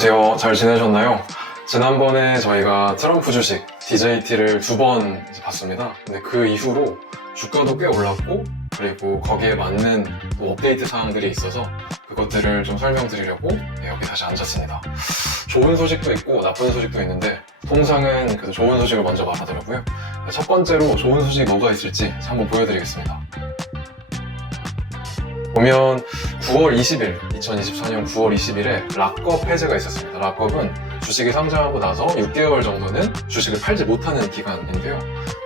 안녕하세요. 잘 지내셨나요? 지난번에 저희가 트럼프 주식 DJT를 2번 봤습니다. 근데 그 이후로 주가도 꽤 올랐고, 그리고 거기에 맞는 또 업데이트 사항들이 있어서 그것들을 좀 설명드리려고 여기 다시 앉았습니다. 좋은 소식도 있고 나쁜 소식도 있는데, 통상은 그래도 좋은 소식을 먼저 말하더라고요. 첫 번째로 좋은 소식이 뭐가 있을지 한번 보여드리겠습니다. 보면 9월 20일, 2024년 9월 20일에 락업 해제가 있었습니다. 락업은 주식이 상장하고 나서 6개월 정도는 주식을 팔지 못하는 기간인데요.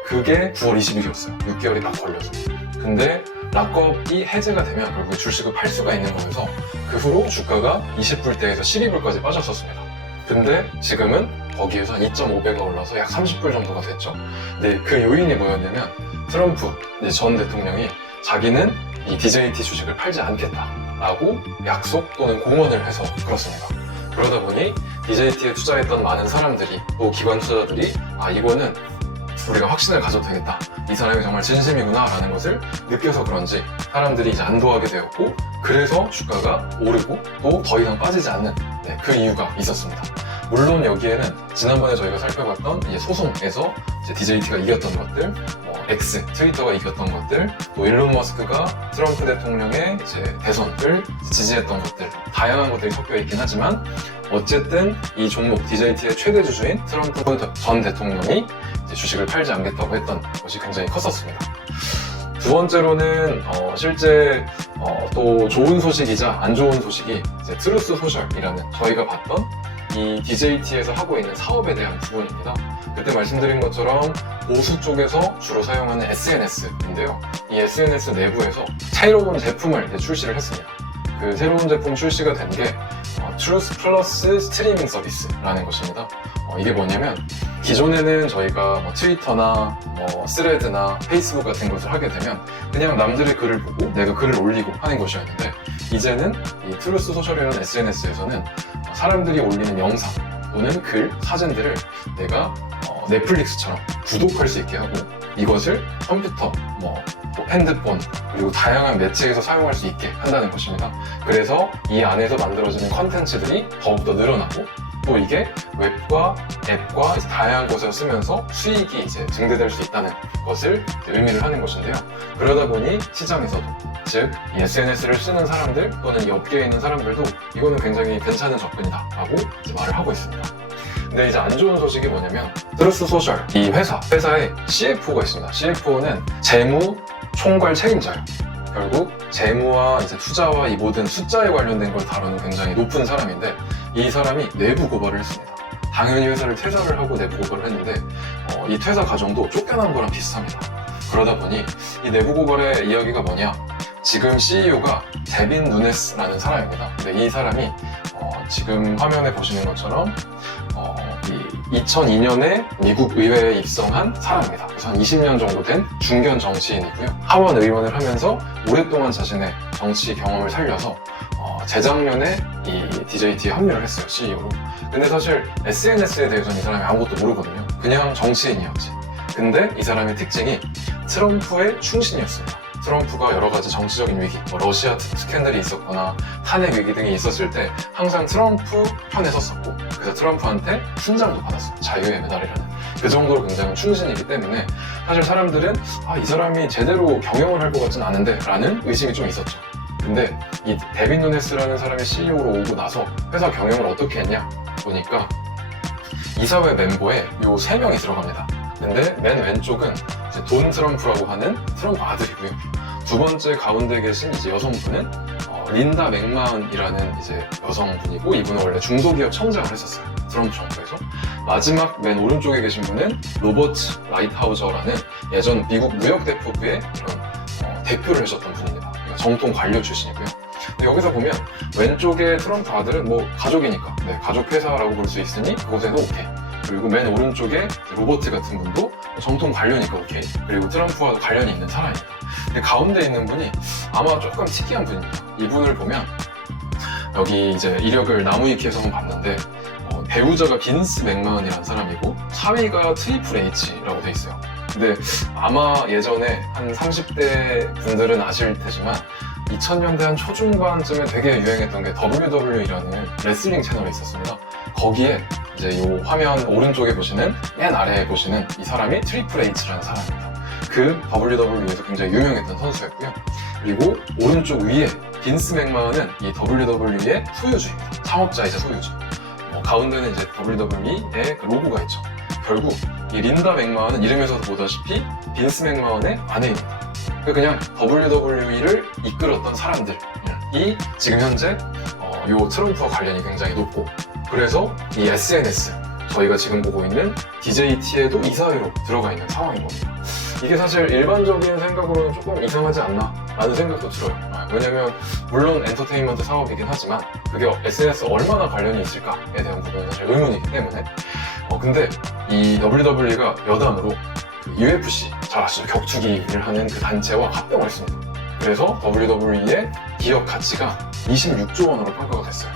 그게 9월 20일이었어요. 6개월이 딱 걸려서. 근데 락업이 해제가 되면 결국 주식을 팔 수가 있는 거여서 그 후로 주가가 20불대에서 12불까지 빠졌었습니다. 근데 지금은 거기에서 2.5배가 올라서 약 30불 정도가 됐죠. 근데 그 요인이 뭐였냐면, 트럼프 전 대통령이 자기는 이 DJT 주식을 팔지 않겠다라고 약속 또는 공언을 해서 그렇습니다. 그러다 보니 DJT에 투자했던 많은 사람들이, 또 기관 투자자들이 이거는 우리가 확신을 가져도 되겠다, 이 사람이 정말 진심이구나 라는 것을 느껴서 그런지 사람들이 이제 안도하게 되었고, 그래서 주가가 오르고 또 더 이상 빠지지 않는 그 이유가 있었습니다. 물론 여기에는 지난번에 저희가 살펴봤던 이제 소송에서 이제 DJT가 이겼던 것들, X, 트위터가 이겼던 것들, 또 일론 머스크가 트럼프 대통령의 이제 대선을 지지했던 것들, 다양한 것들이 섞여 있긴 하지만 어쨌든 이 종목 DJT의 최대 주주인 트럼프 전 대통령이 이제 주식을 팔지 않겠다고 했던 것이 굉장히 컸었습니다. 두 번째로는 실제 또 좋은 소식이자 안 좋은 소식이 이제 트루스 소셜이라는 저희가 봤던 이 DJT에서 하고 있는 사업에 대한 부분입니다. 그때 말씀드린 것처럼 보수 쪽에서 주로 사용하는 SNS인데요. 이 SNS 내부에서 새로운 제품을 출시를 했습니다. 그 새로운 제품 출시가 된 게 트루스 플러스 스트리밍 서비스라는 것입니다. 이게 뭐냐면, 기존에는 저희가 트위터나 스레드나 페이스북 같은 것을 하게 되면 그냥 남들의 글을 보고 내가 글을 올리고 하는 것이었는데, 이제는 이 트루스 소셜이라는 SNS에서는 사람들이 올리는 영상 또는 글, 사진들을 내가 넷플릭스처럼 구독할 수 있게 하고, 이것을 컴퓨터, 핸드폰, 그리고 다양한 매체에서 사용할 수 있게 한다는 것입니다. 그래서 이 안에서 만들어지는 컨텐츠들이 더욱더 늘어나고, 또 이게 웹과 앱과 다양한 곳에서 쓰면서 수익이 이제 증대될 수 있다는 것을 의미를 하는 것인데요. 그러다 보니 시장에서도, 즉 이 SNS를 쓰는 사람들 또는 이 업계에 있는 사람들도 이거는 굉장히 괜찮은 접근이다 라고 이제 말을 하고 있습니다. 근데 이제 안 좋은 소식이 뭐냐면, 트루스 소셜 이 회사에 CFO가 있습니다. CFO는 재무 총괄 책임자예요. 결국 재무와 이제 투자와 이 모든 숫자에 관련된 걸 다루는 굉장히 높은 사람인데, 이 사람이 내부 고발을 했습니다. 당연히 회사를 퇴사를 하고 내부 고발을 했는데 이 퇴사 과정도 쫓겨난 거랑 비슷합니다. 그러다 보니 이 내부 고발의 이야기가 뭐냐, 지금 CEO가 데빈 누네스라는 사람입니다. 근데 이 사람이 지금 화면에 보시는 것처럼 2002년에 미국 의회에 입성한 사람입니다. 그래서 한 20년 정도 된 중견 정치인이고요. 하원 의원을 하면서 오랫동안 자신의 정치 경험을 살려서 재작년에 이 DJT에 합류를 했어요, CEO로. 근데 사실 SNS에 대해서는 이 사람이 아무것도 모르거든요. 그냥 정치인이었지. 근데 이 사람의 특징이 트럼프의 충신이었습니다. 트럼프가 여러 가지 정치적인 위기, 러시아 스캔들이 있었거나 탄핵 위기 등이 있었을 때 항상 트럼프 편에 섰었고, 그래서 트럼프한테 훈장도 받았어요. 자유의 메달이라는. 그 정도로 굉장히 충신이기 때문에 사실 사람들은 이 사람이 제대로 경영을 할 것 같진 않은데 라는 의심이 좀 있었죠. 근데 이 데빈 누네스라는 사람이 CEO로 오고 나서 회사 경영을 어떻게 했냐 보니까 이사회 멤버에 요 3명이 들어갑니다. 근데 맨 왼쪽은 이제 돈 트럼프라고 하는 트럼프 아들이고요. 두 번째 가운데 계신 이제 여성분은 린다 맥마흔이라는 이제 여성분이고, 이분은 원래 중소기업 청장을 했었어요, 트럼프 정부에서. 마지막 맨 오른쪽에 계신 분은 로버트 라이트하우저라는 예전 미국 무역대표부의 그런 대표를 하셨던 분입니다. 정통 관료 출신이고요. 근데 여기서 보면 왼쪽에 트럼프 아들은 가족이니까 가족 회사라고 볼 수 있으니 그곳에도 오케이. 그리고 맨 오른쪽에 로버트 같은 분도 정통 관료니까 오케이. 그리고 트럼프와도 관련이 있는 사람입니다. 근데 가운데 있는 분이 아마 조금 특이한 분입니다. 이분을 보면 여기 이제 이력을 나무위키에서 한번 봤는데 배우자가 빈스 맥마흔이라는 사람이고 사위가 트리플 H라고 돼 있어요. 근데 아마 예전에 한 30대 분들은 아실 테지만 2000년대 한 초중반쯤에 되게 유행했던 게 WWE라는 레슬링 채널이 있었습니다. 거기에 이제 요 화면 오른쪽에 보시는 맨 아래에 보시는 이 사람이 트리플 H라는 사람입니다. 그 WWE에서 굉장히 유명했던 선수였고요. 그리고 오른쪽 위에 빈스 맥마은은 이 WWE의 소유주입니다. 창업자이자 소유주. 가운데는 이제 WWE의 그 로고가 있죠. 결국 이 린다 맥마은은 이름에서도 보다시피 빈스 맥마은의 아내입니다. 그냥 WWE를 이끌었던 사람들이 지금 현재 요 트럼프와 관련이 굉장히 높고, 그래서 이 SNS, 저희가 지금 보고 있는 DJT에도 이 사회로 들어가 있는 상황인 겁니다. 이게 사실 일반적인 생각으로는 조금 이상하지 않나 라는 생각도 들어요. 왜냐면 물론 엔터테인먼트 사업이긴 하지만 그게 SNS 얼마나 관련이 있을까에 대한 부분은 사실 의문이기 때문에 근데 이 WWE가 여담으로 그 UFC, 잘 아시죠? 격투기를 하는 그 단체와 합병을 했습니다. 그래서 WWE의 기업 가치가 26조 원으로 평가가 됐어요.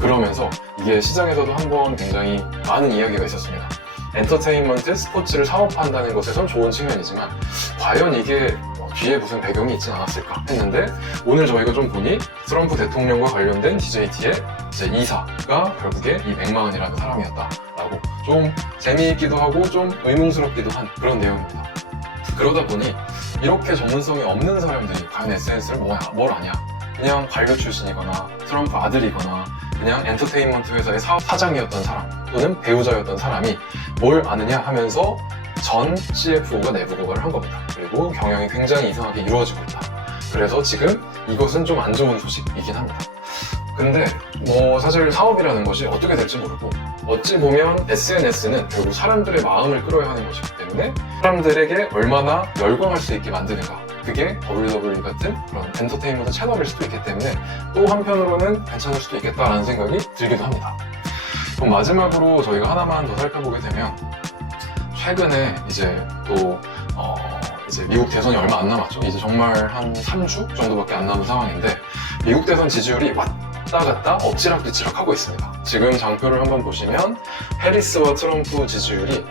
그러면서 이게 시장에서도 한번 굉장히 많은 이야기가 있었습니다. 엔터테인먼트, 스포츠를 사업한다는 것에선 좋은 측면이지만 과연 이게 뒤에 무슨 배경이 있진 않았을까 했는데, 오늘 저희가 좀 보니 트럼프 대통령과 관련된 DJT의 이제 이사가 결국에 이 맥마은이라는 사람이었다라고 좀 재미있기도 하고 좀 의문스럽기도 한 그런 내용입니다. 그러다 보니 이렇게 전문성이 없는 사람들이 과연 SNS를 뭘 아냐, 그냥 관료 출신이거나 트럼프 아들이거나 그냥 엔터테인먼트 회사의 사장이었던 사람 또는 배우자였던 사람이 뭘 아느냐 하면서 전 CFO가 내부 고발을 한 겁니다. 그리고 경영이 굉장히 이상하게 이루어지고 있다. 그래서 지금 이것은 좀 안 좋은 소식이긴 합니다. 근데 사실 사업이라는 것이 어떻게 될지 모르고, 어찌 보면 SNS는 결국 사람들의 마음을 끌어야 하는 것이기 때문에 사람들에게 얼마나 열광할 수 있게 만드는가, 그게 WWE 같은 그런 엔터테인먼트 채널일 수도 있기 때문에 또 한편으로는 괜찮을 수도 있겠다라는 생각이 들기도 합니다. 그럼 마지막으로 저희가 하나만 더 살펴보게 되면, 최근에 이제 또 이제 미국 대선이 얼마 안 남았죠. 이제 정말 한 3주 정도밖에 안 남은 상황인데 미국 대선 지지율이 왔다 갔다 엎치락뒤치락 하고 있습니다. 지금 장표를 한번 보시면 해리스와 트럼프 지지율이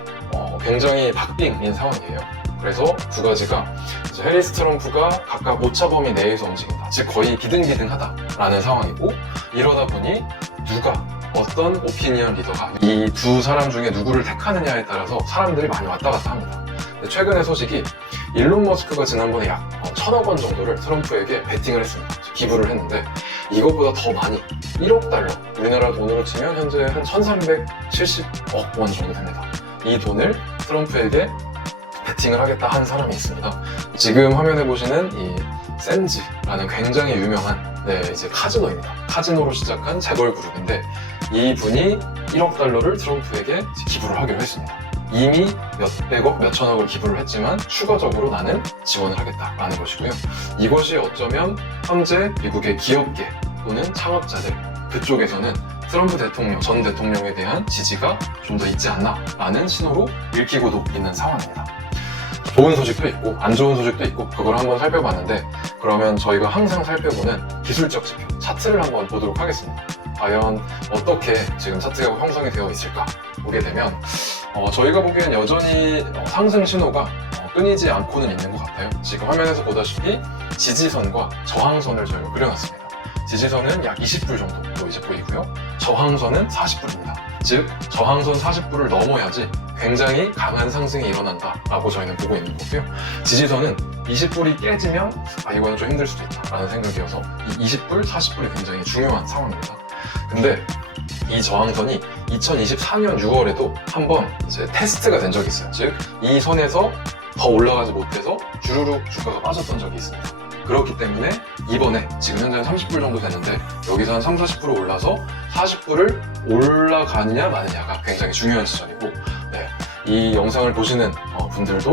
굉장히 박빙인 상황이에요. 그래서 두 가지가 이제 해리스 트럼프가 각각 오차범위 내에서 움직인다, 즉 거의 비등비등하다라는 상황이고, 이러다 보니 누가 어떤 오피니언 리더가 이 두 사람 중에 누구를 택하느냐에 따라서 사람들이 많이 왔다 갔다 합니다. 최근의 소식이 일론 머스크가 지난번에 약 1000억 원 정도를 트럼프에게 베팅을 했습니다. 기부를 했는데 이것보다 더 많이 1억 달러, 우리나라 돈으로 치면 현재 한 1370억 원 정도 됩니다. 이 돈을 트럼프에게 베팅을 하겠다 한 사람이 있습니다. 지금 화면에 보시는 이 샌즈라는 굉장히 유명한 이제 카지노입니다. 카지노로 시작한 재벌 그룹인데 이 분이 1억 달러를 트럼프에게 기부를 하기로 했습니다. 이미 몇백억, 몇천억을 기부를 했지만 추가적으로 나는 지원을 하겠다라는 것이고요. 이것이 어쩌면 현재 미국의 기업계 또는 창업자들 그쪽에서는 트럼프 전 대통령에 대한 지지가 좀 더 있지 않나라는 신호로 읽히고도 있는 상황입니다. 좋은 소식도 있고 안 좋은 소식도 있고 그걸 한번 살펴봤는데, 그러면 저희가 항상 살펴보는 기술적 지표, 차트를 한번 보도록 하겠습니다. 과연 어떻게 지금 차트가 형성이 되어 있을까 보게 되면 저희가 보기엔 여전히 상승 신호가 끊이지 않고는 있는 것 같아요. 지금 화면에서 보다시피 지지선과 저항선을 저희가 그려놨습니다. 지지선은 약 20불 정도 이제 보이고요. 저항선은 40불입니다. 즉 저항선 40불을 넘어야지 굉장히 강한 상승이 일어난다라고 저희는 보고 있는 거고요. 지지선은 20불이 깨지면 이거는 좀 힘들 수도 있다라는 생각이어서 이 20불, 40불이 굉장히 중요한 상황입니다. 근데 이 저항선이 2024년 6월에도 한번 이제 테스트가 된 적이 있어요. 즉 이 선에서 더 올라가지 못해서 주르륵 주가가 빠졌던 적이 있습니다. 그렇기 때문에 이번에 지금 현재는 30불 정도 됐는데 여기서 한 30, 40% 올라서 40불을 올라가느냐 마느냐가 굉장히 중요한 지점이고, 이 영상을 보시는 분들도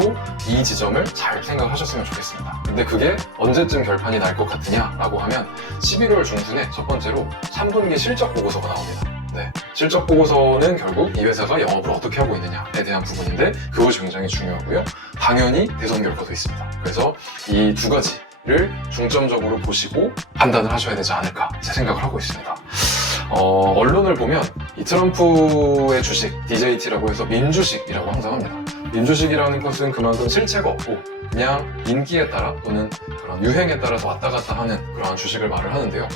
이 지점을 잘 생각하셨으면 좋겠습니다. 근데 그게 언제쯤 결판이 날 것 같으냐라고 하면 11월 중순에 첫 번째로 3분기 실적 보고서가 나옵니다. 실적 보고서는 결국 이 회사가 영업을 어떻게 하고 있느냐에 대한 부분인데 그것이 굉장히 중요하고요. 당연히 대선 결과도 있습니다. 그래서 이 두 가지를 중점적으로 보시고 판단을 하셔야 되지 않을까 제 생각을 하고 있습니다. 언론을 보면 이 트럼프의 주식, DJT라고 해서 민주식이라고 항상 합니다. 밈주식이라는 것은 그만큼 실체가 없고 그냥 인기에 따라 또는 그런 유행에 따라서 왔다 갔다 하는 그러한 주식을 말을 하는데요.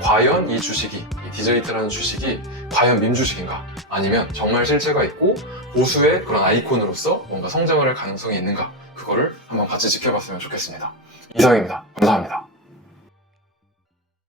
과연 이 주식이, 이 디제이트라는 주식이 과연 밈주식인가? 아니면 정말 실체가 있고 보수의 그런 아이콘으로서 뭔가 성장을 할 가능성이 있는가? 그거를 한번 같이 지켜봤으면 좋겠습니다. 이상입니다. 감사합니다.